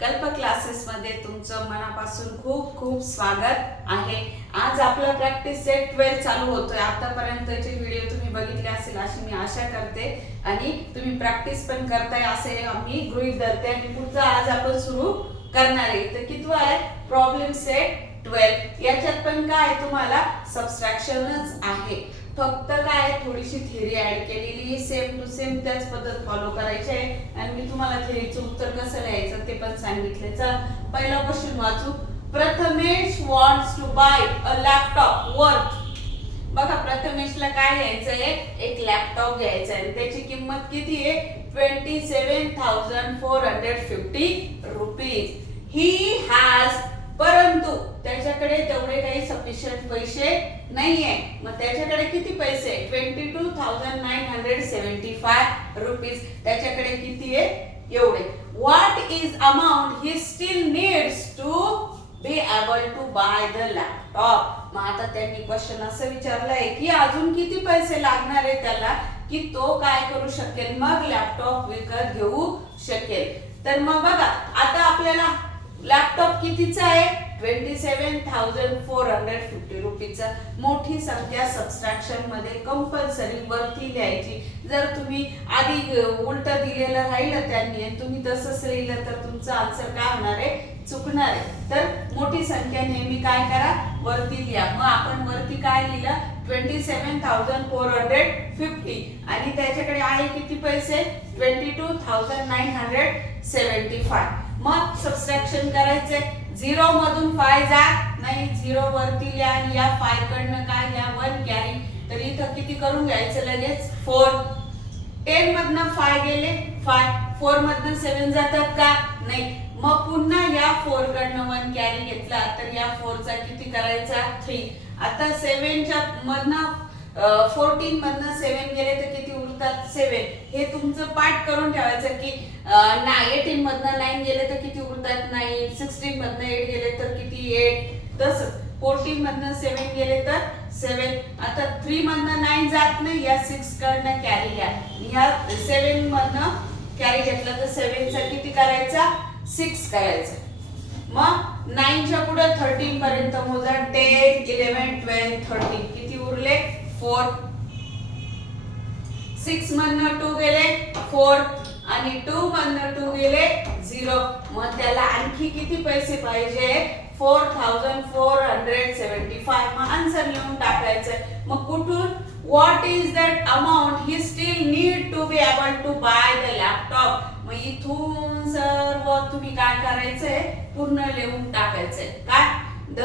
कल्प क्लासेस मध्ये तुमचं मनापासून खूप खूप स्वागत आहे। आज आपला प्रॅक्टिस सेट 12 चालू होतोय। आतापर्यंतचे व्हिडिओ तुम्ही बघितले असेल अशी मी आशा करते आणि तुम्ही प्रॅक्टिस पण करताय असे आम्ही गृहीत धरते आणि पुढचा आज आपण सुरू करणार आहे। तर कितवा आहे प्रॉब्लेम सेट 12। याच्यात पण काय तुम्हाला सबट्रॅक्शनच आहे, फक्त काय थोडीशी थिअरी ऍड केलेली, सेम टू सेम त्याच पद्धत फॉलो करायची आहे आणि मी तुम्हाला थिअरीचं उत्तर कसं लिहायचं ते पण सांगितले। चला पहिला क्वेश्चन वाचू। Prathamesh wants to buy a laptop worth, बघा प्रथमेशला काय घ्यायचं आहे, एक लॅपटॉप घ्यायचा आहे, त्याची किंमत किती आहे 27,450 रुपीज। ही हॅज, परंतु त्याच्याकडे तेवढे काही सफिशियंट पैसे नाहीये। मग त्याच्याकडे किती पैसे 22,975 रुपीज, त्याच्याकडे किती आहे एवढे। What is amount he still needs to be able to buy the laptop. मग आता त्यांनी क्वेश्चन असं विचारलंय की अजून किती पैसे लागणार आहे त्याला की तो काय करू शकेल, मग लॅपटॉप विकत घेऊ शकेल। तर मग बघा आता आपल्याला लॅपटॉप कितीचा आहे 27,450 रुपीचा। मोठी संख्या सबट्रॅक्शन मध्ये कंपल्सरी वरती लिहायची। जर तुम्ही आधी उलट दिलेलं राहिलं त्यांनी आणि तुम्ही तसंच लिहिलं तर तुमचा आन्सर काय होणार आहे, चुकणार आहे। तर मोठी संख्या नेहमी काय करा वरती लिहा। मग आपण वरती काय लिहिलं 27,450 आणि त्याच्याकडे आहे किती पैसे 22,975। मग सबट्रॅक्शन करायचे, 0 मधून 5 जात नाही, 0 वरती लिहा आणि या 5 कडनं काय घ्या 1 कॅरी। तर इथं किती करून घ्यायचं लगेच 4। 10 मधनं 5 गेले 5, 4 मधनं 7 जातात का नाही, मग पुन्हा या 4 कडनं 1 कॅरी घेतला तर या 4 चा किती करायचा 3। आता 7 च्या मधनं 14 मधनं 7 गेले तर किती उरतात 7। हे तुमचं पाठ करून ठेवायचं की 18 मधनं 9 गेले तर किती उरतात 9, 16 मधनं 8 गेले तर किती 8, तसंच 14 मधनं 7 गेले तर 7। आता 3 मधनं 9 जात नाही, या 6 कडनं कॅरी घ्या, या 7 मधनं कॅरी घेतला तर 7 चा किती करायचा 6 करायचा। मग 9 च्या पुढे 13 पर्यंत मोजा, 10 11 12 13 किती उरले 4। 6 मधनं 2 गेले 4 आणि 2 मधनं 2 गेले 0। मग त्याला आणखी किती पैसे पाहिजे 4,475। मग आन्सर लिहून टाकायचं। मग कुठून what is that amount he still need to be able to buy the laptop. मग इथून सर्व तुम्ही काय करायचंय पूर्ण लिहून टाकायचंय, काय the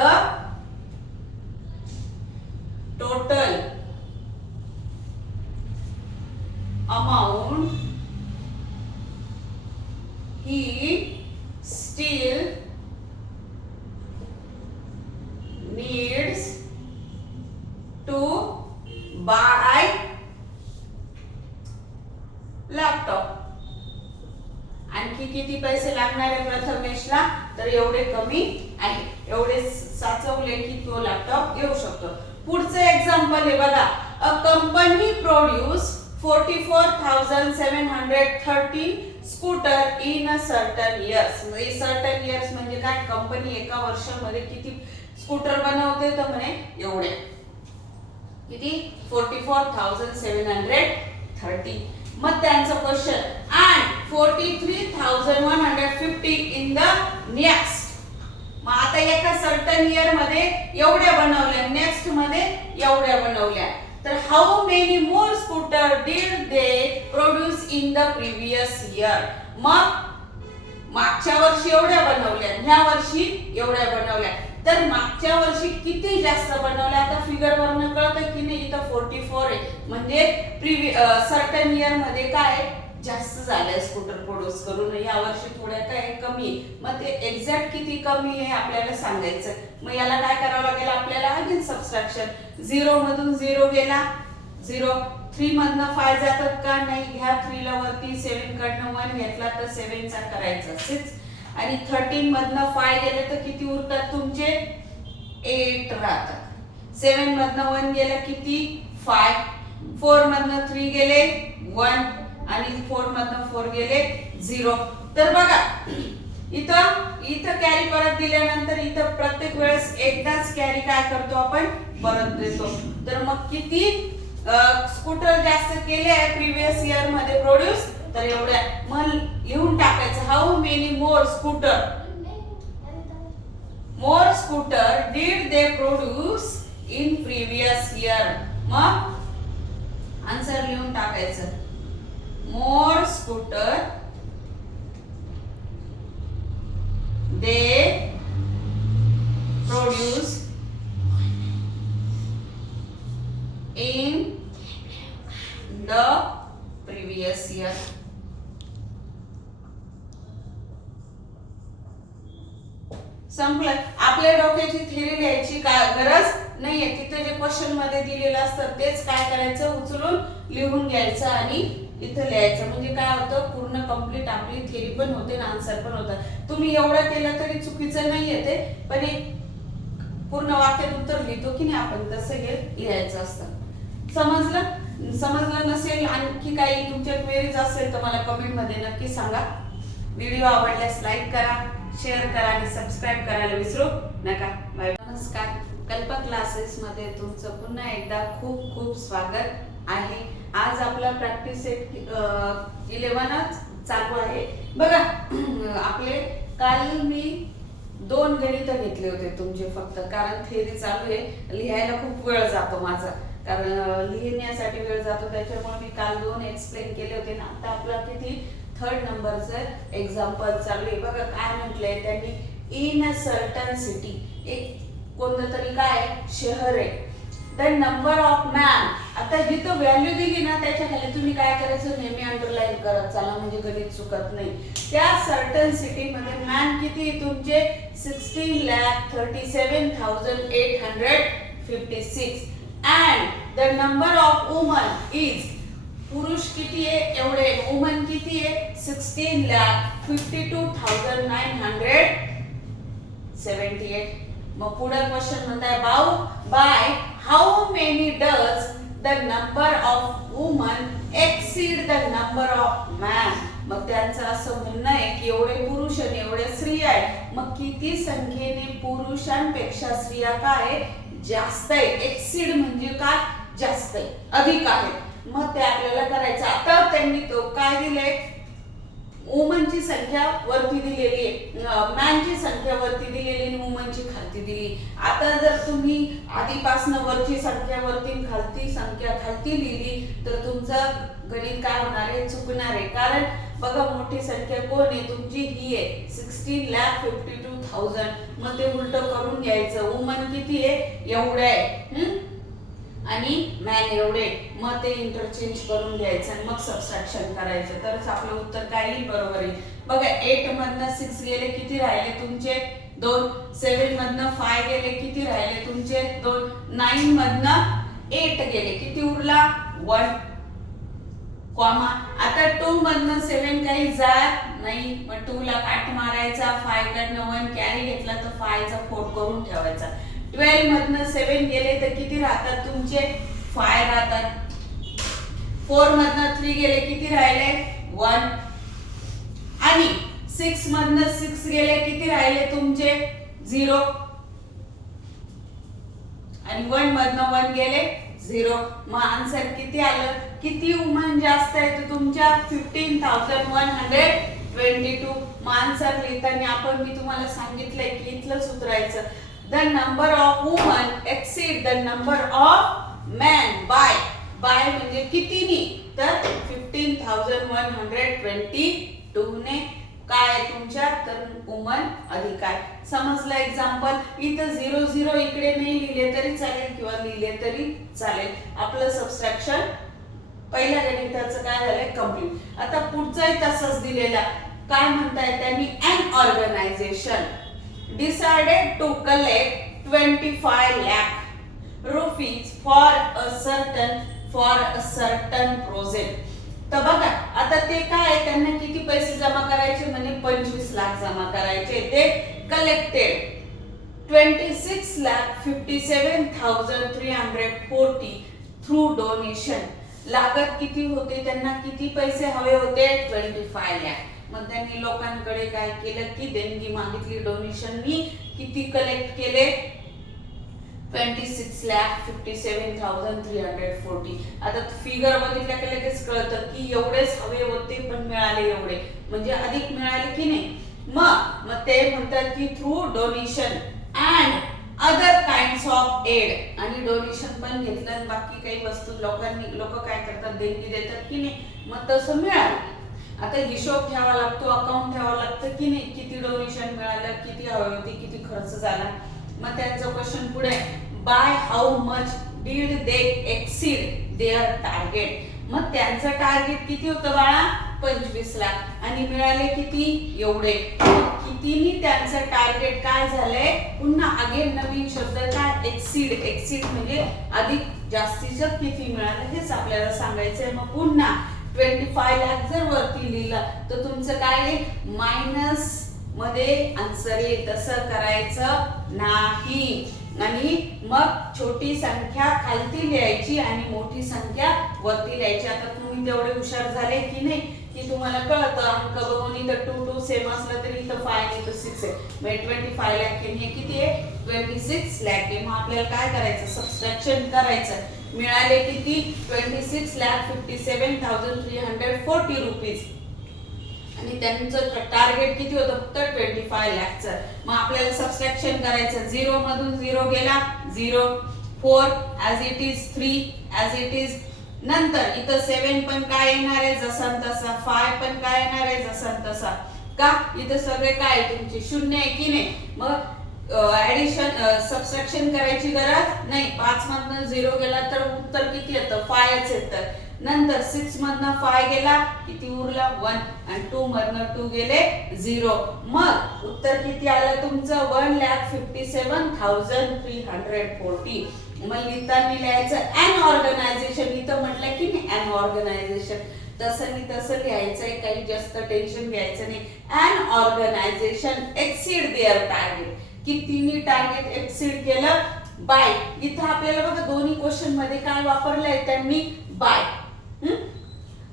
total amount he still needs to buy laptop। आणखी किती पैसे लागणार आहे प्रथमेशला, तर एवढे कमी आहे, एवढे साचवले की तो लॅपटॉप घेऊ शकतो। पुढचं एक्झाम्पल आहे बघा, a company produce 44,713 scooter in a certain years. म्हणजे सर्टन इयर्स म्हणजे काय, कंपनी एका वर्षामध्ये किती स्कूटर बनवते तर म्हणे एवढे, किती 44,730। मग त्यांचं question and 43,150 in the next. मग आता एका सर्टन इयर मध्ये एवढ्या बनवल्या, नेक्स्ट मध्ये एवढ्या बनवल्या, तर how many more scooter did they produce in the previous year. मग मागच्या वर्षी एवढ्या बनवल्या, ह्या वर्षी एवढ्या बनवल्या, तर मागच्या वर्षी किती जास्त बनवल्या। आता फिगर वरनं कळतं की नाही, इथं 44 आहे म्हणजे सर्टन इयर मध्ये काय जास्त झालंय स्कूटर प्रोड्यूस करून, या वर्षी थोड्या काय कमी। मग ते एक्झॅक्ट किती कमी आहे आपल्याला सांगायचं। मग याला काय करावं लागेल आपल्याला, अगेन सबट्रॅक्शन। 0 मधून 0 गेला 0, 3 मधनं 5 जातात का नाही, ह्या 3 ला वरती 7 कडनं 1 घेतला तर 7 चा करायचा 6 आणि 13 मधनं 5 गेले तर किती उरतात तुमचे 8 राहतात। 7 मधनं 1 गेलं किती 5, 4 मधनं 3 गेले 1 आणि 4 मधनं 4 गेले 0। तर बघा इथं इथं कॅरी परत दिल्यानंतर इथं प्रत्येक वेळेस एकदाच कॅरी काय करतो आपण परत देतो. तर मग किती स्कूटर जास्त केले आहे प्रिव्हियस इयर मध्ये प्रोड्यूस, तर एवढ्या. मग लिहून टाकायचं how many more scooter did they produce in previous year. मग आन्सर लिहून टाकायचं. More scooter they produce in the previous year. संपलं. आपल्या डोक्याची थेरी लिहायची काय गरज नाहीये. तिथे जे क्वेश्चन मध्ये दिलेलं असतं तेच काय करायचं उचलून लिहून घ्यायचं आणि इथं लिहायचं. म्हणजे काय होतं पूर्ण कंप्लीट आपली थेरी पण होते आणि आन्सर पण होतं. तुम्ही एवढं केलं तरी चुकीचं नाहीये ते, पण एक पूर्ण वाक्यात उत्तर लिहितो की नाही आपण तसं हे लिहायचं असतं. समजलं नसेल आणखी काही तुमच्या क्वेरीज असेल तर मला कमेंट मध्ये नक्की सांगा. व्हिडिओ आवडल्यास लाईक करा, शेअर करा आणि सबस्क्राईब करायला विसरू नका. बाय. नमस्कार. कल्पक क्लासेस मध्ये तुमचं पुन्हा एकदा खूप खूप स्वागत आहे. आज आपला प्रॅक्टिस सेट 11च चालू आहे. बघा आपले काल मी 2 गणित घेतले होते तुमचे फक्त, कारण थेरी चालू आहे. लिहायला खूप वेळ जातो माझा, कारण लिहिण्यासाठी वेळ जातो, त्याच्यामुळे मी काल 2 एक्सप्लेन केले होते ना. आता आपला किती 3rd नंबरचं एक्झाम्पल चालू आहे. बघा काय म्हटलंय त्यांनी. इन अ सर्टन सिटी, एक कोणतं तरी काय शहर आहे. The number of man. आता जिथं व्हॅल्यू दिली ना त्याच्या खाली तुम्ही काय करायचं नेहमी अंडरलाईन करत चला, म्हणजे गणित चुकत नाही. त्या सर्टन सिटी मध्ये मॅन किती तुमचे 16,37,856 and the number of women is. पुरुष किती आहे एवढे, वुमन किती आहे 16,52,978. मग पुढे क्वेश्चन म्हणताय by how many does the number of woman exceed the number of man. मग त्यांचं असं म्हणणं आहे की एवढे पुरुष आणि एवढे स्त्रिया आहेत, मग किती संख्येने पुरुषांपेक्षा स्त्रिया काय जास्त आहे. एक्सीड म्हणजे काय जास्त आहे, अधिक आहे. मग ते आपल्याला करायचं. आता त्यांनी तो काय दिले, वुमनची संख्या वरती दिलेली आहे, मॅनची संख्या वरती दिलेली आणि वुमनची खालती दिली. आता जर तुम्ही आधीपासून वरची संख्या वरती खालती संख्या खालती लिहिली तर तुमचं गणित काय होणार आहे, चुकणार आहे. कारण बघा मोठी संख्या कोण आहे तुमची, ही आहे 16,52,000. मग ते उलट करून घ्यायचं. वुमन किती आहे एवढे आहे आणि मॅन एवढे, मग ते इंटरचेंज करून घ्यायचं आणि मग सबट्रॅक्शन करायचं. तरच आपलं उत्तर काय येईल, बरोबर येईल. बघा 8 मधनं 6 गेले किती राहिले तुमचे 2. 7 मधनं 5 गेले किती राहिले तुमचे 2. 9 मधनं 8 गेले किती उरला 1 कॉमा. आता 2 मधनं 7 काही जात नाही, मग 2 ला काट मारायचा. 5 कडनं 1 कॅरी घेतला तर 5 चा फोड करून ठेवायचा. 12 मधनं 7 गेले तर किती राहतात तुमचे 5 राहतात. 4 मधनं 3 गेले किती राहिले 1. आणि 6 मधनं 6 गेले किती राहिले तुमचे 0. आणि 1 मधनं 1 गेले 0. मग आन्सर किती आलं, किती वुमन जास्त आहे तर तुमच्या 15,122. मग आन्सर लिहिताना आपण मी तुम्हाला सांगितलंय की इथलंच उतरायचं. The number of women exceed the number of men by म्हणजे कितीनी, तर 15,122 ने काय तुमच्या तर वुमन अधिक आहे. समजलं एक्झाम्पल. इथं 0 0 इकडे नाही लिहिले तरी चालेल किंवा लिहिले तरी चालेल. आपलं सबट्रॅक्शन पहिल्या गणिताचं काय झालंय कंप्लीट. आता पुढचाही तसंच दिलेला. काय म्हणताय त्यांनी, an organization decided to collect 25 lakh rupees for a certain project. तर बघा आता ते काय त्यांना किती पैसे जमा करायचे म्हणजे 25 लाख जमा करायचे. ते कलेक्टेड 26,57,340 थ्रू डोनेशन. लागत किती होते त्यांना, किती पैसे हवे होते 25 लाख. मग त्यांनी लोकांकडे काय केलं की देणगी मागितली, डोनेशननी किती कलेक्ट केले 26,57,340. आता फिगर बघितल्या की लगेच कळतं की एवढेच हवे होते पण मिळाले एवढे, म्हणजे अधिक मिळाले की नाही. मग ते म्हणतात की through donation and other kinds of aid, आणि डोनेशन पण घेतलं आणि बाकी काही वस्तू लोक काय करतात देणगी देतात की नाही, मग तसं मिळालं. आता हिशोब ठेवावा लागतो, अकाउंट ठेवावं लागतं की नाही, किती डोनेशन मिळालं, किती हवे होते, किती खर्च झाला. मग त्यांचं क्वेश्चन पुढे, by how much did they exceed their target. मग त्यांचं टार्गेट किती होतं बाळा 25 लाख आणि मिळाले किती एवढे. कितीनी त्यांचं टार्गेट काय झालंय, पुन्हा अगेन नवीन शब्द काय एक्सीड. एक्सीड म्हणजे अधिक जास्तीचं किती मिळालं हेच आपल्याला सांगायचंय. मग पुन्हा 25 लाख जर वरती लिहिलं तर तुमचं काय आहे मायनस मध्ये आन्सर येईल, तसं करायचं नाही. आणि मग छोटी संख्या खालती लिहायची आणि मोठी संख्या वरती लिहायची. आता तुम्ही तेवढे हुशार झाले की नाही की तुम्हाला कळतं अंक बघून इथं 2 2 सेम असलं तरी इथं 5 आणि इथं 6 आहे, म्हणजे 25 लाख हे किती आहे 26 लाख आहे. मग आपल्याला काय करायचं सबट्रॅक्शन करायचं. मिळाले किती 26,57,340 रुपीज आणि त्यांचं टार्गेट किती होतं फक्त 25 लाखचं. मग आपल्याला सबट्रॅक्शन करायचं. 0 मधून 0 गेला 0, 4 as it is, 3 as it is. नंतर इथं 7 पण काय येणार आहे जसा तसा, 5 पण काय येणार आहे जसा तसा. का इथं सगळे काय तुमचे शून्य आहे की नाही. मग ऍडिशन सबट्रॅक्शन करायची गरज नाही. 5 मधनं 0 गेला तर उत्तर किती येतं 5च येतं. नंतर 6 मधनं 5 गेला किती उरला 1 आणि 2 मधनं 2 गेले 0. मग उत्तर किती आलं तुमचं 1,57,340. मग लिहिताना लिहायचं अन ऑर्गनायझेशन. इथं म्हटलं की नाही अन ऑर्गनायझेशन, तसं नाही तसं लिहायचंय, काही जास्त टेन्शन घ्यायचं नाही. An organization exceed their target. कितीनी टार्गेट एक्सीड केलं बाय. इथं आपल्याला बघा दोन्ही क्वेश्चन मध्ये काय वापरलंय त्यांनी बाय.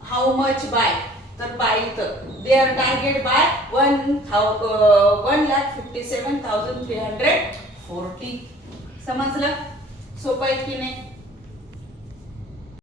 हाऊ मच बाय, तर बाय इथं देअर टार्गेट बाय 1,57,340. समजलं सोपं आहे की नाही.